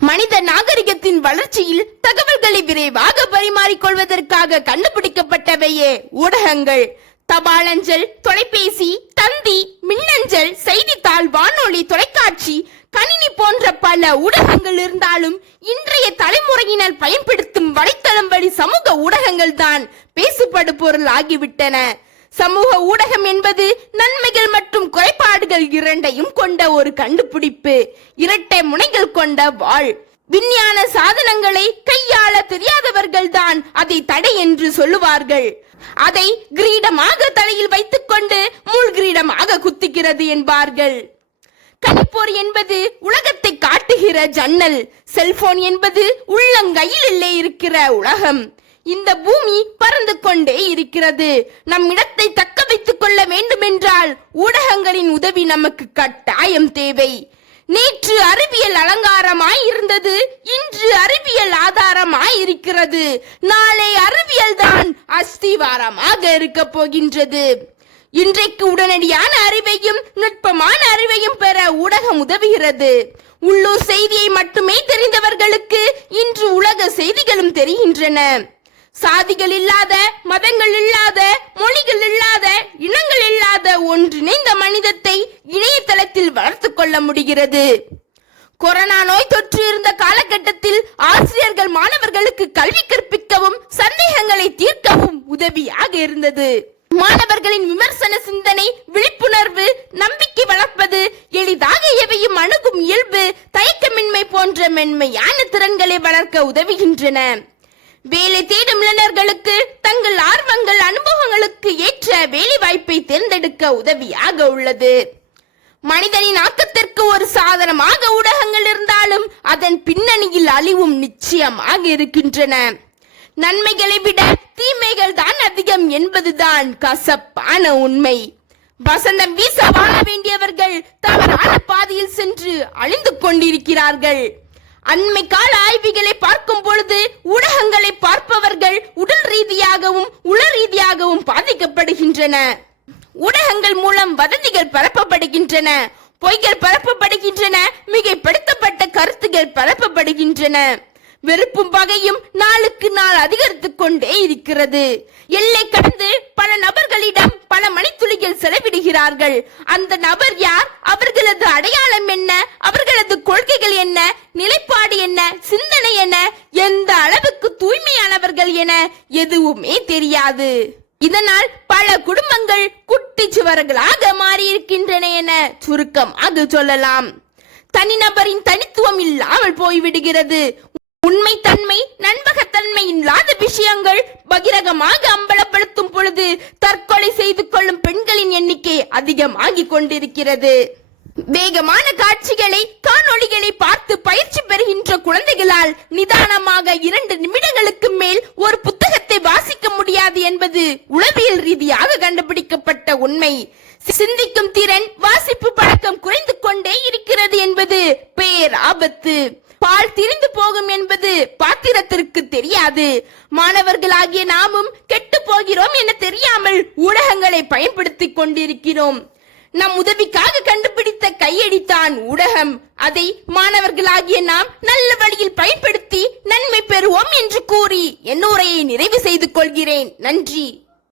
மனித நாகரிகத்தின் வளர்ச்சியில் தகவல்களை விரைவாக பரிமாறிக்கொள்வதற்காக கண்டுபிடிக்கப்பட்டவையே ஊடகங்கள். தபாலஞ்சல் தொலைபேசி தந்தி மின்னஞ்சல் செய்தித்தாள் வானொலி தொலைக்காட்சி கணினி போன்ற பல ஊடகங்கள் இருந்தாலும் இன்றைய தலைமுறையினர் பயன்படுத்தும் வலைத்தளம் வழி சமூக ஊடகங்கள் தான் பேசுபடு பொருள் ஆகிவிட்டன சமூக ஊடகம் என்பது நன்மைகள் மற்றும் குறைபாடுகள் இரண்டையும் கொண்ட ஒரு கண்டுபிடிப்பு. இரட்டை முனைகள் கொண்ட வாழ். விஞ்ஞான சாதனங்களை கையாள தெரியாதவர்கள் தான் அதை தடை என்று சொல்லுவார்கள். அதை கிரீடமாக தலையில் வைத்துக்கொண்டு மூல் கிரீடமாக குத்துகிறது என்பார்கள். கணிப்போர் என்பது உலகத்தை காட்டுகிற ஜன்னல். செல்போன் என்பது உள்ளங்கையிலே இருக்கிற உலகம். இந்த பூமி கொண்டே இருக்கிறது. நம் இடத்தை தக்க வைத்துக் கொள்ள வேண்டுமென்றால் ஊடகங்களின் உதவி நமக்கு கட்டாயம் தேவை. நேற்று அறிவியல் அலங்காரமாய் இருந்தது இன்று அறிவியல் ஆதாரமாய் இருக்கிறது. நாளை அறிவியல் தான் அஸ்திவாரமாக இருக்க போகின்றது. இன்றைக்கு உடனடியான அறிவையும் நுட்பமான அறிவையும் பெற ஊடகம் உதவுகிறது. உள்ளூர் செய்தியை மட்டுமே தெரிந்தவர்களுக்கு இன்று உலக செய்திகளும் தெரிகின்றன. சாதிகள் இல்லாத மதங்கள் இல்லாத மொழிகள் இல்லாத இனங்கள் இல்லாத ஒன்றிணைந்த மனிதத்தை இணையதளத்தில் வளர்த்து கொள்ள முடிகிறது. கொரோனா நோய் தொற்று இருந்த காலகட்டத்தில் ஆசிரியர்கள் மாணவர்களுக்கு கல்வி கற்பிக்கவும் சந்தேகங்களை தீர்க்கவும் உதவியாக இருந்தது. மாணவர்களின் விமர்சன சிந்தனை விழிப்புணர்வு நம்பிக்கை வளர்ப்பது எளிதாக எவையும் அணுகும் இயல்பு தயக்கமின்மை போன்ற மென்மையான திறன்களை வளர்க்க உதவுகின்றன. வேலை தேடும் இளைஞர்களுக்கு தங்கள் ஆர்வங்கள் அனுபவங்களுக்கு ஏற்ற வேலை வாய்ப்பை தேர்ந்தெடுக்க உதவியாக உள்ளது. மனிதனின் ஆக்கத்திற்கு ஒரு சாதனமாக ஊடகங்கள் இருந்தாலும் அதன் பின்னணியில் அழிவும் நிச்சயமாக இருக்கின்றன. நன்மைகளை விட தீமைகள் தான் அதிகம் என்பதுதான் கசப்பான உண்மை. வசந்தம் வீச வாழ வேண்டியவர்கள் தவறான பாதையில் சென்று அழிந்து கொண்டிருக்கிறார்கள். அண்மை கால ஆய்வுகளை பார்க்கும் பொழுது பாதிக்கப்படுகின்றன ஊடகங்கள் மூலம் வதந்திகள் பரப்பப்படுகின்றன. பொய்கள் பரப்பப்படுகின்றன. மிகைப்படுத்தப்பட்ட கருத்துகள் பரப்பப்படுகின்றன. வெறுப்பும் பகையும் நாளுக்கு நாள் அதிகரித்துக் கொண்டே இருக்கிறது. எல்லை கடந்து பல நபர்களிடம் பல மணித்துளிகள் செலவிடுகிறார்கள். அந்த நபர் யார்? அவர்களது அடையாளம் என்ன? அவர்களது கொள்கைகள் என்ன? நிலைப்பாடு என்ன? சிந்தனை என்ன? எந்த அளவுக்கு தூய்மையானவர்கள் என எதுவுமே தெரியாது. இதனால் பல குடும்பங்கள் குட்டி சுவர்களாக மாறியிருக்கின்றன என சுருக்கமாக சொல்லலாம். தனிநபரின் தனித்துவம் இல்லாமல் போய்விடுகிறது. உண்மைத்தன்மை நண்பகத்தன்மை இல்லாத விஷயங்கள் பகிரகமாக அம்பலப்படுத்தும் பொழுது தற்கொலை செய்து கொள்ளும் பெண்களின் எண்ணிக்கை அதிகமாகி கொண்டிருக்கிறது. வேகமான காட்சிகளை காணொளிகளை பார்த்து பயிற்சி பெறுகின்ற குழந்தைகளால் நிதானமாக இரண்டு நிமிடங்களுக்கு மேல் ஒரு புத்தகத்தை முடியாது என்பது உளவியல் ரீதியாக கண்டுபிடிக்கப்பட்ட உண்மை. சிந்திக்கும் திறன் வாசிப்பு பழக்கம் குறைந்து கொண்டே இருக்கிறது என்பது பேர் ஆபத்து. பால் திரிந்து போகும் என்பது பாத்திரத்திற்கு தெரியாது. மாணவர்களாகிய நாமும் கெட்டு போகிறோம் என தெரியாமல் ஊடகங்களை பயன்படுத்திக் கொண்டிருக்கிறோம். நம் உதவிக்காக கண்டுபிடித்த கையடித்தான் ஊடகம். அதை மாணவர்களாகிய நாம் நல்ல வழியில் பயன்படுத்தி நன்மை பெறுவோம் என்று கூறி என்னுரையை நிறைவு செய்து கொள்கிறேன். நன்றி.